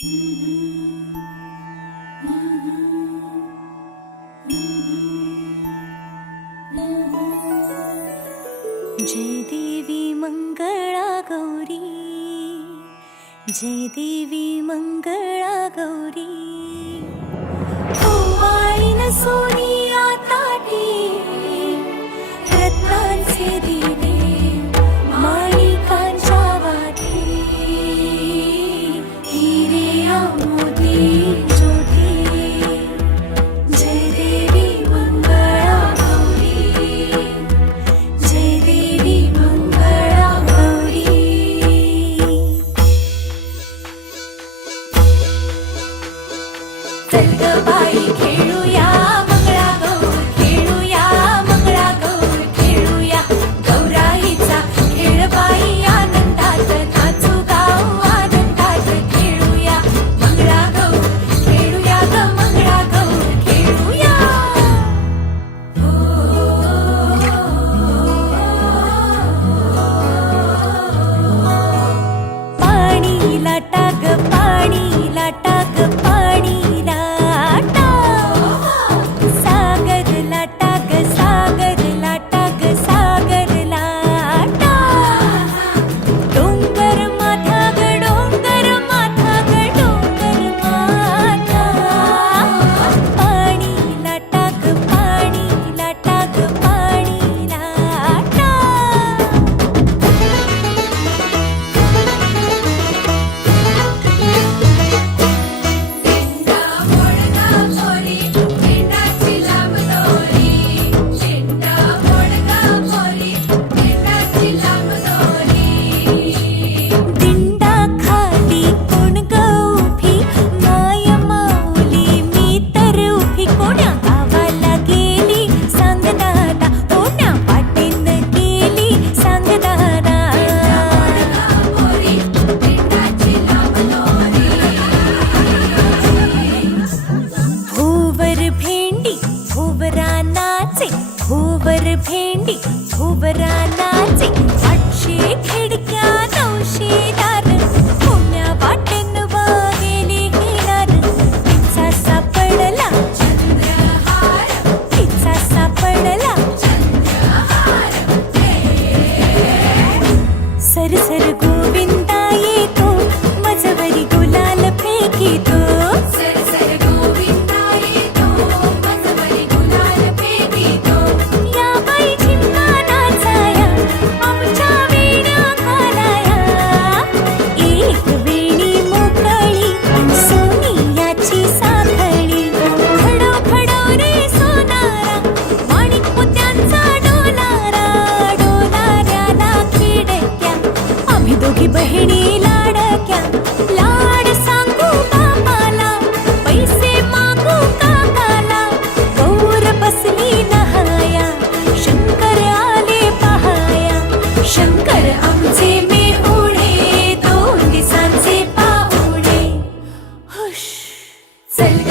जय देवी मंगळा गौरी, जय देवी मंगळा गौरी, ओवाळीन सोनिया ताटी रत्नांचे दिवे माणिकांच्या वाती, हिरे मोती ज्योती, जय देवी मंगळा गौरी, जय देवी मंगळा गौरी. चल ग बाई खेळूया मंगळा गौर, खेळूया मंगळा गौर, खेळूया गौराईचा खेळ बाई, आनंदात नाचू गाऊ आनंदात, खेळूया मंगळा गौर, खेळूया ग मंगळा गौर, खेळूया. पाणी लाटा ग पाणी लाटा ग पाणी लाटा, सागर लाटा ग सागर लाटा ग सागर लाटा, डोंगर माथा ग डोंगर माथा ग डोंगर माथा, पाणी लाटा ग पाणी लाटा ग पाणी लाटा. दिंडा खाली कोण ग उभी, माय माऊली मी तर उभी, कोण्या गावाला गेली सांग दादा, कोण्या वाटेन गेली सांग दादा. भुवर भेंडी भुवरा नाचे, भुवर भेंडी भुवरा नाचे, 800 खिडक्या 900 दार, कोण्या वाटेन गेली घेणार, तिचा सापडला चंद्रहार, तिचा सापडला चंद्रहार. सरसर गोविंदा येतो, मजवरी गुलाल फेकितो, सरसर गोविंदा येतो, मजवरी गुलाल फेकितो. या बाई झिम्मा नाचाया, आमच्या वेण्या घालाया, एक वेणी मोकळी सोनियाची साखळी, खडो खडो रे सोनारा, माणिक मोत्यांचा डोलारा, डोलाऱ्याला खिडक्या, आम्ही दोघी बहिणी लाडक्या, लाड सांगू बापाला, पैसे मागू काकाला, गौर बसली नहाया, शंकर आले पहाया, शंकर आमचे मेहुणे, 2 दिवसांचे पाहुणे. हुश चल ग